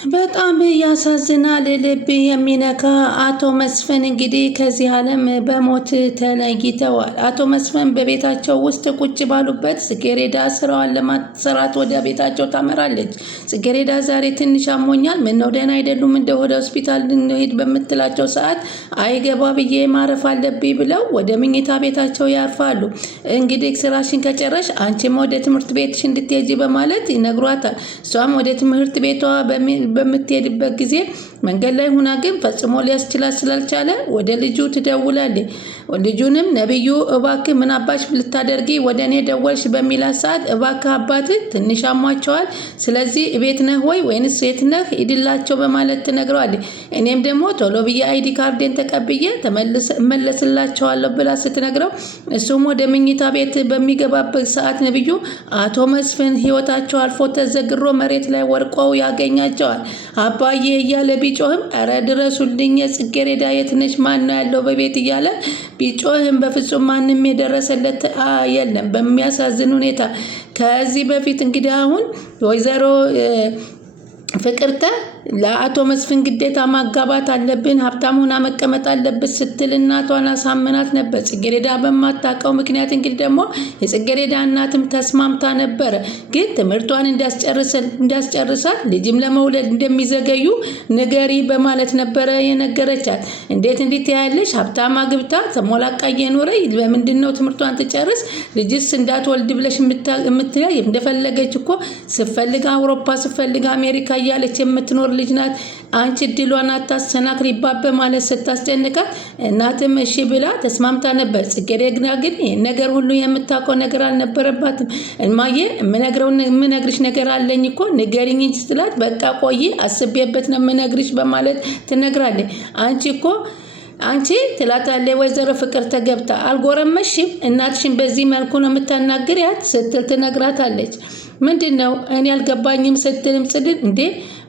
በጣም ያሳዝናል። ልብ የሚነካ አቶ መስፍን እንግዲህ ከዚህ ዓለም በሞት ተለይተዋል። አቶ መስፍን በቤታቸው ውስጥ ቁጭ ባሉበት ጽጌሬዳ ስራዋን ለማሰራት ወደ ቤታቸው ታመራለች። ጽጌሬዳ ዛሬ ትንሽ አሞኛል፣ ምነው ደህና አይደሉም እንደ ወደ ሆስፒታል እንሄድ በምትላቸው ሰዓት አይገባ ብዬ ማረፍ አለብኝ ብለው ወደ ምኝታ ቤታቸው ያርፋሉ። እንግዲህ ስራሽን ከጨረሽ አንቺም ወደ ትምህርት ቤትሽ እንድትሄጂ በማለት ይነግሯታል። እሷም ወደ ትምህርት ቤቷ በምትሄድበት ጊዜ መንገድ ላይ ሁና ግን ፈጽሞ ሊያስችላት ስላልቻለ ወደ ልጁ ትደውላለች። ልጁንም ነብዩ እባክህ ምን አባሽ ልታደርጊ ወደ እኔ ደወልሽ በሚላት ሰዓት እባክህ አባትህ ትንሽ አሟቸዋል፣ ስለዚህ ቤት ነህ ወይ ወይንስ የት ነህ ሂድላቸው በማለት ትነግረዋለች። እኔም ደግሞ ቶሎ ብዬ አይዲ ካርዴን ተቀብዬ እመለስላቸዋለሁ ብላ ስትነግረው እሱም ወደ መኝታ ቤት በሚገባበት ሰዓት ነብዩ አቶ መስፍን ህይወታቸው አልፎ ተዘግሮ መሬት ላይ ወርቀው ያገኛቸዋል። አባዬ እያለ ቢጮህም ኧረ ድረሱልኝ ጽጌሬዳ የት ነች ማን ነው ያለው በቤት እያለ ቢጮህም በፍጹም ማንም የደረሰለት የለም። በሚያሳዝን ሁኔታ ከዚህ በፊት እንግዲህ አሁን ወይዘሮ ፍቅርተ ለአቶ መስፍን ግዴታ ማጋባት አለብን፣ ሀብታም ሆና መቀመጥ አለበት ስትል እናቷን አሳምናት ነበር። ጽጌሬዳ በማታውቀው ምክንያት እንግዲህ ደግሞ የጽጌሬዳ እናትም ተስማምታ ነበረ። ግን ትምህርቷን እንዳስጨርሳት ልጅም ለመውለድ እንደሚዘገዩ ንገሪ በማለት ነበረ የነገረቻት። እንዴት እንዴት ያለሽ ሀብታም አግብታ ተሞላቃ እየኖረ በምንድን ነው ትምህርቷን ትጨርስ ልጅስ እንዳትወልድ ብለሽ የምትለው እንደፈለገች እኮ ስፈልግ አውሮፓ ስፈልግ አሜሪካ እያለች የምትኖር ልጅ ናት። አንቺ እድሏን አታሰናክሪባት በማለት ስታስጨንቃት እናትም እሺ ብላ ተስማምታ ነበር። ጽጌሬዳ ግን ይህን ነገር ሁሉ የምታውቀው ነገር አልነበረባትም። እማዬ የምነግርሽ ነገር አለኝ እኮ ንገሪኝ እንጂ ስትላት በቃ ቆይ አስቤበት ነው የምነግርሽ በማለት ትነግራለች። አንቺ ትላታለች ወይዘሮ ፍቅር ተገብታ አልጎረመሽም፣ እናትሽን በዚህ መልኩ ነው የምታናግሪያት ስትል ትነግራታለች። ምንድን ነው እኔ አልገባኝም ስትልም ጽድን እንዴ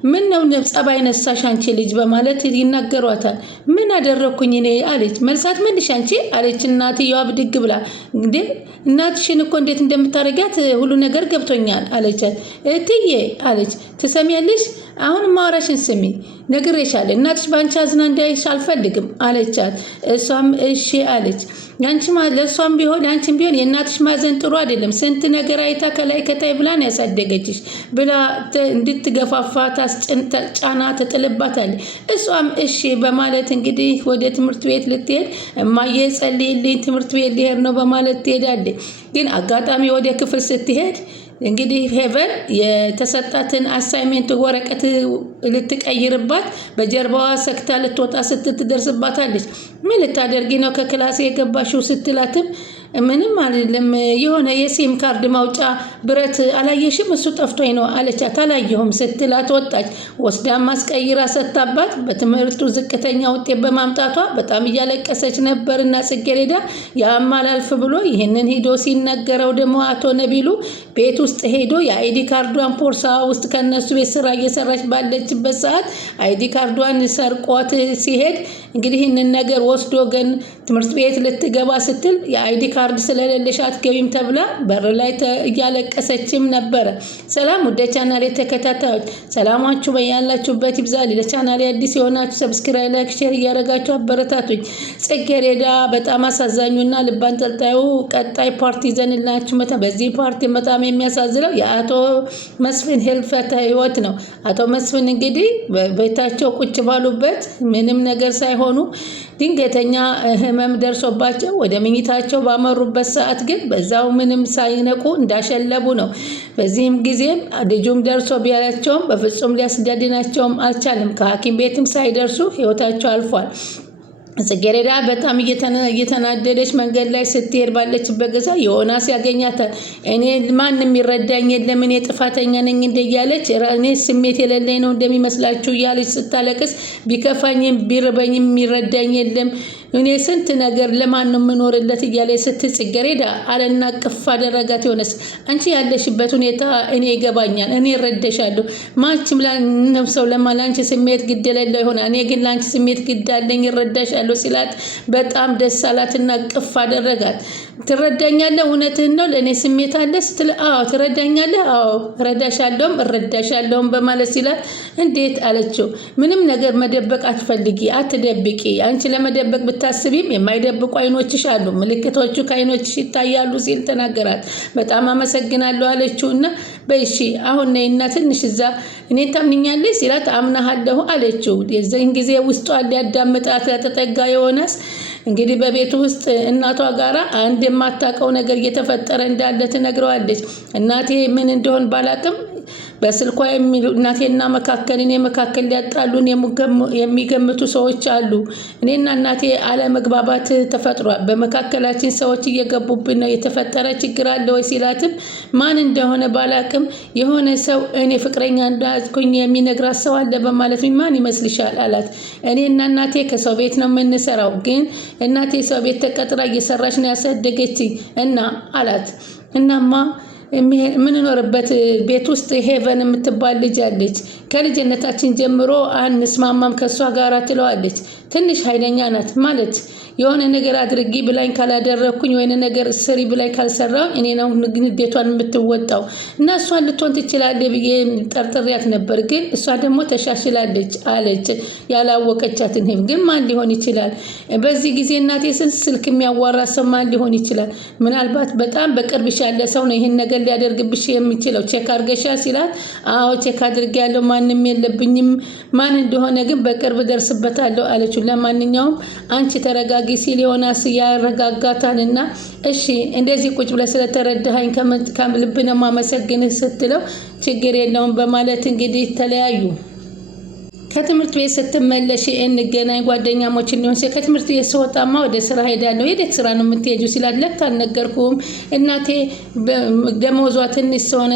ምን ነው ጸባይ ነሳሽ አንቺ ልጅ በማለት ይናገሯታል። ምን አደረኩኝ እኔ አለች። መልሳት መልሽ አንቺ አለች እናትየዋ ብድግ ብላ። እንዴ እናትሽን እኮ እንዴት እንደምታረጋት ሁሉ ነገር ገብቶኛል አለቻት። እትዬ አለች ትሰሚያለሽ አሁን ማውራሽን ስሚ ነግሬሻለሁ፣ እናትሽ ባንቺ አዝና እንዳይሽ አልፈልግም አለቻት። እሷም እሺ አለች። ለእሷም ቢሆን ያንቺም ቢሆን የእናትሽ ማዘን ጥሩ አይደለም፣ ስንት ነገር አይታ ከላይ ከታይ ብላን ያሳደገችሽ ብላ እንድትገፋፋ ጫና ትጥልባታለች። እሷም እሺ በማለት እንግዲህ ወደ ትምህርት ቤት ልትሄድ እማዬ ጸልይልኝ ትምህርት ቤት ሊሄድ ነው በማለት ትሄዳለች። ግን አጋጣሚ ወደ ክፍል ስትሄድ እንግዲህ ሄቨን የተሰጣትን አሳይሜንት ወረቀት ልትቀይርባት በጀርባዋ ሰክታ ልትወጣ ስትደርስባታለች። ምን ልታደርጊ ነው ከክላስ የገባሽው ስትላትም ምንም አይደለም የሆነ የሲም ካርድ ማውጫ ብረት አላየሽም እሱ ጠፍቶኝ ነው አለቻት። አላየሁም ስትላት ወጣች። ወስዳ ማስቀይራ ሰጣባት። በትምህርቱ ዝቅተኛ ውጤት በማምጣቷ በጣም እያለቀሰች ነበርና ጽጌሬዳ ያማላልፍ ብሎ ይህንን ሄዶ ሲነገረው ደግሞ አቶ ነቢሉ ቤት ውስጥ ሄዶ የአይዲ ካርዷን ፖርሳ ውስጥ ከነሱ ቤት ስራ እየሰራች ባለችበት ሰዓት አይዲ ካርዷን ሰርቋት ሲሄድ እንግዲህ ይህንን ነገር ወስዶ ግን ትምህርት ቤት ልትገባ ስትል የአይዲ ካርድ ስለሌለሽ አትገቢም ተብላ በር ላይ እያለቀሰችም ነበረ። ሰላም ወደ ቻናሌ ተከታታዮች ሰላማችሁ በያላችሁበት ይብዛል። ለቻናሌ አዲስ የሆናችሁ ሰብስክራይብ፣ ላይክ፣ ሼር እያደረጋችሁ አበረታቱኝ። ጽጌሬዳ በጣም አሳዛኙና ልብ አንጠልጣዩ ቀጣይ ፓርቲ ይዘንላችሁ በዚህ ፓርቲ በጣም የሚያሳዝነው የአቶ መስፍን ህልፈተ ህይወት ነው። አቶ መስፍን እንግዲህ በቤታቸው ቁጭ ባሉበት ምንም ነገር ሳይሆኑ ድንገተኛ ህመም ደርሶባቸው ወደ መኝታቸው ባመሩበት ሰዓት ግን በዛው ምንም ሳይነቁ እንዳሸለቡ ነው። በዚህም ጊዜም ልጁም ደርሶ ቢያያቸውም በፍጹም ሊያስዳድናቸውም አልቻለም። ከሐኪም ቤትም ሳይደርሱ ህይወታቸው አልፏል። ጽጌሬዳ በጣም እየተናደደች መንገድ ላይ ስትሄድ ባለችበት ጊዜ ዮናስ ያገኛታል። እኔ ማንም ይረዳኝ የለም እኔ ጥፋተኛ ነኝ እንደያለች እኔ ስሜት የሌለኝ ነው እንደሚመስላችሁ እያለች ስታለቅስ ቢከፋኝም ቢርበኝም ይረዳኝ የለም እኔ ስንት ነገር ለማን ነው የምኖርለት እያለች ጽጌሬዳ አለና ቅፍ አደረጋት። ዮናስ አንቺ ያለሽበት ሁኔታ እኔ ይገባኛል፣ እኔ እረዳሻለሁ። ማንቺም ለነፍሰው ለማላንቺ ስሜት ግድ የሌለው ይሆናል፣ እኔ ግን ላንቺ ስሜት ግድ አለኝ እረዳሻለሁ ሲላት በጣም ደስ አላትና ቅፍ አደረጋት። ትረዳኛለህ? እውነትህን ነው? ለእኔ ስሜት አለ ስትል አዎ ትረዳኛለህ? አዎ እረዳሻለሁም በማለት ሲላት እንዴት አለችው። ምንም ነገር መደበቅ አትፈልጊ፣ አትደብቂ። አንቺ ለመደበቅ ብታስቢም የማይደብቁ አይኖችሽ አሉ፣ ምልክቶቹ ከአይኖችሽ ይታያሉ ሲል ተናገራት። በጣም አመሰግናለሁ አለችው እና በይሺ አሁን ነይና ትንሽ እዛ እኔን ታምኛለሽ ሲላት አምናሃለሁ አለችው። የዚህን ጊዜ ውስጧን ሊያዳምጣት ተጠጋ ዮናስ። እንግዲህ በቤቱ ውስጥ እናቷ ጋራ አንድ የማታውቀው ነገር እየተፈጠረ እንዳለ ትነግረዋለች። እናቴ ምን እንደሆን ባላቅም በስልኳ እናቴና እኔ መካከል ሊያጣሉን የሚገምቱ ሰዎች አሉ። እኔና እናቴ አለመግባባት ተፈጥሯል። በመካከላችን ሰዎች እየገቡብን ነው። የተፈጠረ ችግር አለ ወይ ሲላትም ማን እንደሆነ ባላቅም የሆነ ሰው እኔ ፍቅረኛ እንዳዝኩኝ የሚነግራት ሰው አለ በማለት ማን ይመስልሻል አላት። እኔና እናቴ ከሰው ቤት ነው የምንሰራው፣ ግን እናቴ ሰው ቤት ተቀጥራ እየሰራች ነው ያሳደገችኝ እና አላት። እናማ የምንኖርበት ቤት ውስጥ ሄቨን የምትባል ልጅ አለች። ከልጅነታችን ጀምሮ አንስማማም ከሷ ጋር ትለዋለች። ትንሽ ኃይለኛ ናት ማለት የሆነ ነገር አድርጊ ብላኝ ካላደረኩኝ ወይ ነገር ስሪ ብላኝ ካልሰራው እኔ ነው ንዴቷን የምትወጣው እና እሷን ልትሆን ትችላለች ብዬ ጠርጥሬያት ነበር፣ ግን እሷ ደግሞ ተሻሽላለች አለች። ያላወቀቻትን ሄቨን ግን ማን ሊሆን ይችላል? በዚህ ጊዜ እናቴ ስልክ የሚያዋራ ሰው ማን ሊሆን ይችላል? ምናልባት በጣም በቅርብሽ ያለ ሰው ነው ይህን ነገር ሊያደርግብሽ የሚችለው። ቼክ አድርገሻል ሲላት አዎ ቼክ አድርጌያለሁ፣ ማንም የለብኝም፣ ማን እንደሆነ ግን በቅርብ ደርስበታለሁ አለችው። ለማንኛውም አንቺ ተረጋጊ ሲል ዮናስ ያረጋጋታልና እሺ እንደዚህ ቁጭ ብለህ ስለተረዳኸኝ ከልብ ነው የማመሰግንህ ስትለው ችግር የለውም በማለት እንግዲህ ተለያዩ። ከትምህርት ቤት ስትመለሽ እንገናኝ ጓደኛሞች እንሆን ሲል ከትምህርት ቤት ስወጣማ ወደ ስራ ሄዳለሁ። የት ስራ ነው የምትሄጂው ሲላት ለካ አልነገርኩም እናቴ ደሞዟ ትንሽ ስለሆነ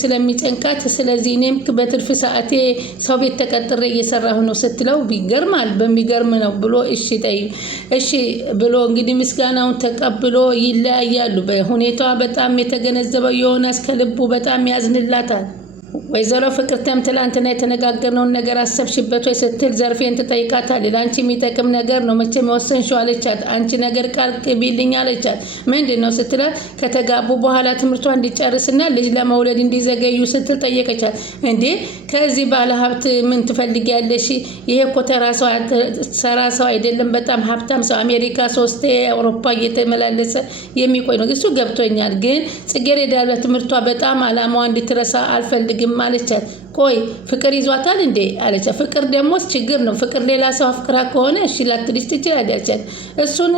ስለሚጨንቃት፣ ስለዚህ እኔም በትርፍ ሰዓቴ ሰው ቤት ተቀጥሬ እየሰራሁ ነው ስትለው ይገርማል፣ በሚገርም ነው ብሎ እሺ ብሎ እንግዲህ ምስጋናውን ተቀብሎ ይለያያሉ። በሁኔታዋ በጣም የተገነዘበው ዮናስ ከልቡ በጣም ያዝንላታል። ወይዘሮ ፍቅርተም ትላንትና የተነጋገርነውን ነገር አሰብሽበት ወይ ስትል ዘርፌን ትጠይቃታለች። ለአንቺ የሚጠቅም ነገር ነው መቼም የወሰንሽው አለቻት። አንቺ ነገር ቃል ግቢልኝ አለቻት። ምንድን ነው ስትላት ከተጋቡ በኋላ ትምህርቷ እንዲጨርስና ልጅ ለመውለድ እንዲዘገዩ ስትል ጠየቀቻት። እንዴ ከዚህ ባለ ሀብት ምን ትፈልጊያለሽ? ይሄ እኮ ተራ ሰው አይደለም፣ በጣም ሀብታም ሰው አሜሪካ 3 አውሮፓ እየተመላለሰ የሚቆይ ነው። እሱ ገብቶኛል፣ ግን ጽጌረዳ ትምህርቷ በጣም አላማዋ እንድትረሳ አልፈልግም አለቻት። ቆይ ፍቅር ይዟታል እንዴ አለቻት። ፍቅር ደግሞ ችግር ነው። ፍቅር ሌላ ሰው አፍቅራ ከሆነ እሺ ላትልሽ ትችላለች። እሱን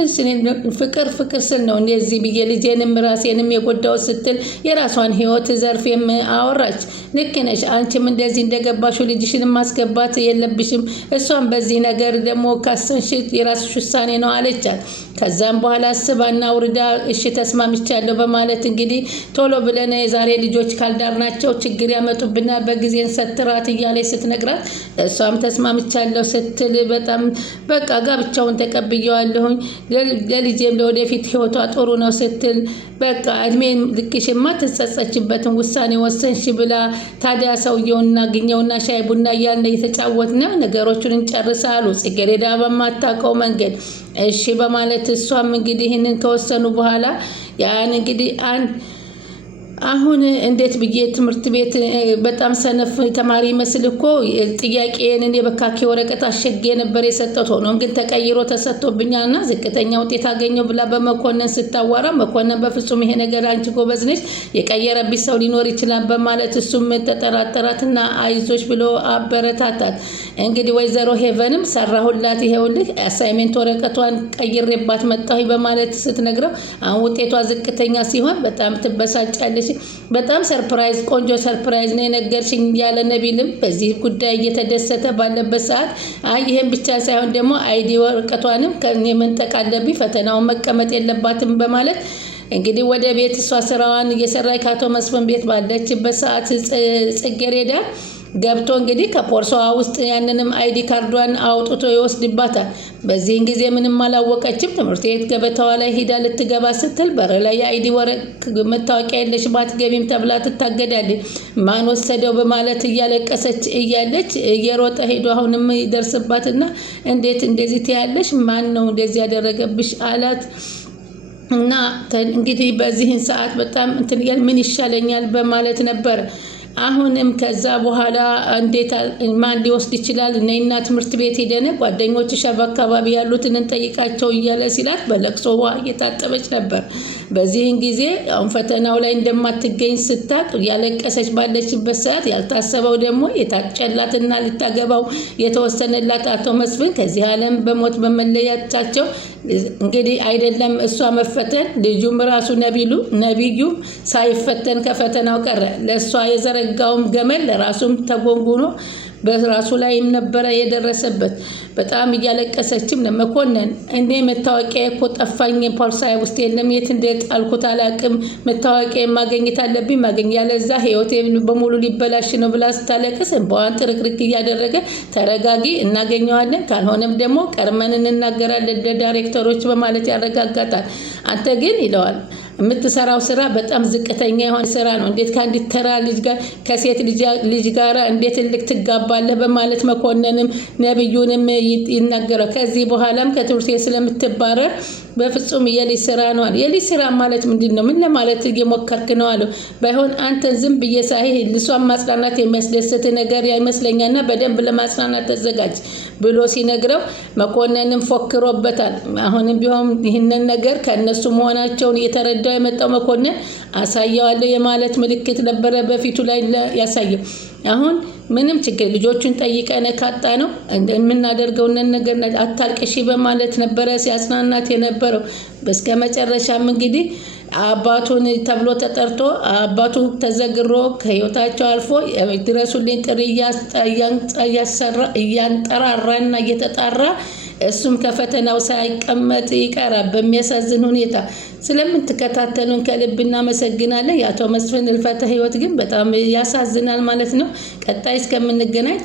ፍቅር ስል ነው እንደዚህ ብዬ ልጄንም ራሴንም የጎዳው ስትል የራሷን ህይወት ዘርፌም አወራች። ልክ ነሽ፣ አንቺም እንደዚህ እንደገባሽው ልጅሽንም ማስገባት የለብሽም። እሷም በዚህ ነገር ደግሞ ካሰንሽ የራስሽ ውሳኔ ነው አለቻት። ከዛም በኋላ አስባና ውርዳ እሺ ተስማምቻለሁ በማለት እንግዲህ ቶሎ ብለን የዛሬ ልጆች ካልዳርናቸው ችግር ያመጡብናል በጊዜ ሰትራት እያለች ስትነግራት እሷም ተስማምቻለሁ ስትል በጣም በቃ ጋብቻውን ተቀብየዋለሁኝ ለልጄም ለወደፊት ህይወቷ ጥሩ ነው ስትል በቃ እድሜ ልክሽማ ትጸጸችበትን ውሳኔ ወሰንሽ ብላ ታዲያ ሰውየውን እናገኘውና ሻይ ቡና እያልን እየተጫወትን ነገሮቹን እንጨርሳሉ። ጽጌረዳ በማታውቀው መንገድ እሺ በማለት እሷም እንግዲህ ይህንን ከወሰኑ በኋላ ያን እንግዲህ አሁን እንዴት ብዬ ትምህርት ቤት በጣም ሰነፍ ተማሪ መስል እኮ ጥያቄን የበካኪ ወረቀት አሸጌ ነበር የሰጠሁት። ሆኖም ግን ተቀይሮ ተሰጥቶብኛልና ዝቅተኛ ውጤት አገኘው ብላ በመኮንን ስታዋራ መኮንን በፍጹም ይሄ ነገር አንቺ ጎበዝ ነሽ የቀየረብሽ ሰው ሊኖር ይችላል በማለት እሱም ተጠራጠራትና አይዞሽ ብሎ አበረታታት። እንግዲህ ወይዘሮ ሄቨንም ሰራሁላት ይሄውልህ አሳይመንት ወረቀቷን ቀይሬባት መጣሁ በማለት ስትነግረው አሁን ውጤቷ ዝቅተኛ ሲሆን በጣም ትበሳጫለች። በጣም ሰርፕራይዝ ቆንጆ ሰርፕራይዝ ነው የነገርሽኝ ያለ ነቢልም በዚህ ጉዳይ እየተደሰተ ባለበት ሰዓት ይሄን ብቻ ሳይሆን ደግሞ አይዲ ወረቀቷንም ከኔ መንጠቅ አለብኝ ፈተናውን መቀመጥ የለባትም በማለት እንግዲህ ወደ ቤት እሷ ስራዋን እየሰራች ከአቶ መስፍን ቤት ባለችበት ሰዓት ጽጌረዳ ገብቶ እንግዲህ ከፖርሳዋ ውስጥ ያንንም አይዲ ካርዷን አውጥቶ ይወስድባታል። በዚህን ጊዜ ምንም አላወቀችም። ትምህርት ቤት ገበታዋ ላይ ሄዳ ልትገባ ስትል በር ላይ የአይዲ መታወቂያ የለሽም አትገቢም ተብላ ትታገዳለች። ማን ወሰደው በማለት እያለቀሰች እያለች እየሮጠ ሄዶ አሁንም ይደርስባትና እንዴት እንደዚህ ትያለሽ? ማን ነው እንደዚህ ያደረገብሽ አላት። እና እንግዲህ በዚህን ሰዓት በጣም እንትን ምን ይሻለኛል በማለት ነበር። አሁንም ከዛ በኋላ እንዴት ማን ሊወስድ ይችላል? እኔና ትምህርት ቤት ሄደን ጓደኞችሽ በአካባቢ ያሉትን እንጠይቃቸው እያለ ሲላት በለቅሶ ውሃ እየታጠበች ነበር። በዚህን ጊዜ አሁን ፈተናው ላይ እንደማትገኝ ስታቅ ያለቀሰች ባለችበት ሰዓት ያልታሰበው ደግሞ የታጨላትና ልታገባው የተወሰነላት አቶ መስፍን ከዚህ ዓለም በሞት በመለያታቸው እንግዲህ አይደለም እሷ መፈተን ልጁም ራሱ ነቢዩ ሳይፈተን ከፈተናው ቀረ። ለእሷ የዘረጋውም ገመል ለራሱም ተጎንጉኖ በራሱ ላይም ነበረ የደረሰበት። በጣም እያለቀሰችም ለመኮንን እኔ መታወቂያ እኮ ጠፋኝ፣ ፖርሳዬ ውስጥ የለም፣ የት እንደጣልኩት አላቅም፣ መታወቂያ ማግኘት አለብኝ፣ ያለዛ ህይወቴ በሙሉ ሊበላሽ ነው ብላ ስታለቅስ እንባዋን ጥርቅርቅ እያደረገ ተረጋጊ፣ እናገኘዋለን፣ ካልሆነም ደግሞ ቀርመን እንናገራለን ለዳይሬክተሮች በማለት ያረጋጋታል። አንተ ግን ይለዋል የምትሰራው ስራ በጣም ዝቅተኛ የሆነ ስራ ነው። እንዴት ከአንዲት ተራ ልጅ ጋር ከሴት ልጅ ጋር እንዴት ልክ ትጋባለህ? በማለት መኮንንም ነብዩንም ይናገራል። ከዚህ በኋላም ከትምህርት ቤት ስለምትባረር በፍጹም የልጅ ስራ ነው አለ። የልጅ ስራ ማለት ምንድነው? ምን ለማለት እየሞከርክ ነው አለው። ባይሆን አንተ ዝም ብዬ ሳይህ ልሷን ማጽናናት የሚያስደስት ነገር ይመስለኛልና በደንብ ለማጽናናት ተዘጋጅ ብሎ ሲነግረው መኮንንም ፎክሮበታል። አሁንም ቢሆን ይህንን ነገር ከነሱ መሆናቸውን እየተረዳው የመጣው መኮንን አሳየዋለሁ የማለት ምልክት ነበረ በፊቱ ላይ ያሳየው። አሁን ምንም ችግር ልጆቹን ጠይቀን ካጣ ነው የምናደርገው ነገር አታልቅሺ በማለት ነበረ ሲያጽናናት የነበረው። በስከ መጨረሻም እንግዲህ አባቱን ተብሎ ተጠርቶ አባቱ ተዘግሮ ከህይወታቸው አልፎ ድረሱልኝ ጥሪ እያንጠራራና እየተጣራ እሱም ከፈተናው ሳይቀመጥ ይቀራል በሚያሳዝን ሁኔታ። ስለምትከታተሉን ከልብ እናመሰግናለን። የአቶ መስፍን ህልፈተ ህይወት ግን በጣም ያሳዝናል ማለት ነው። ቀጣይ እስከምንገናኝ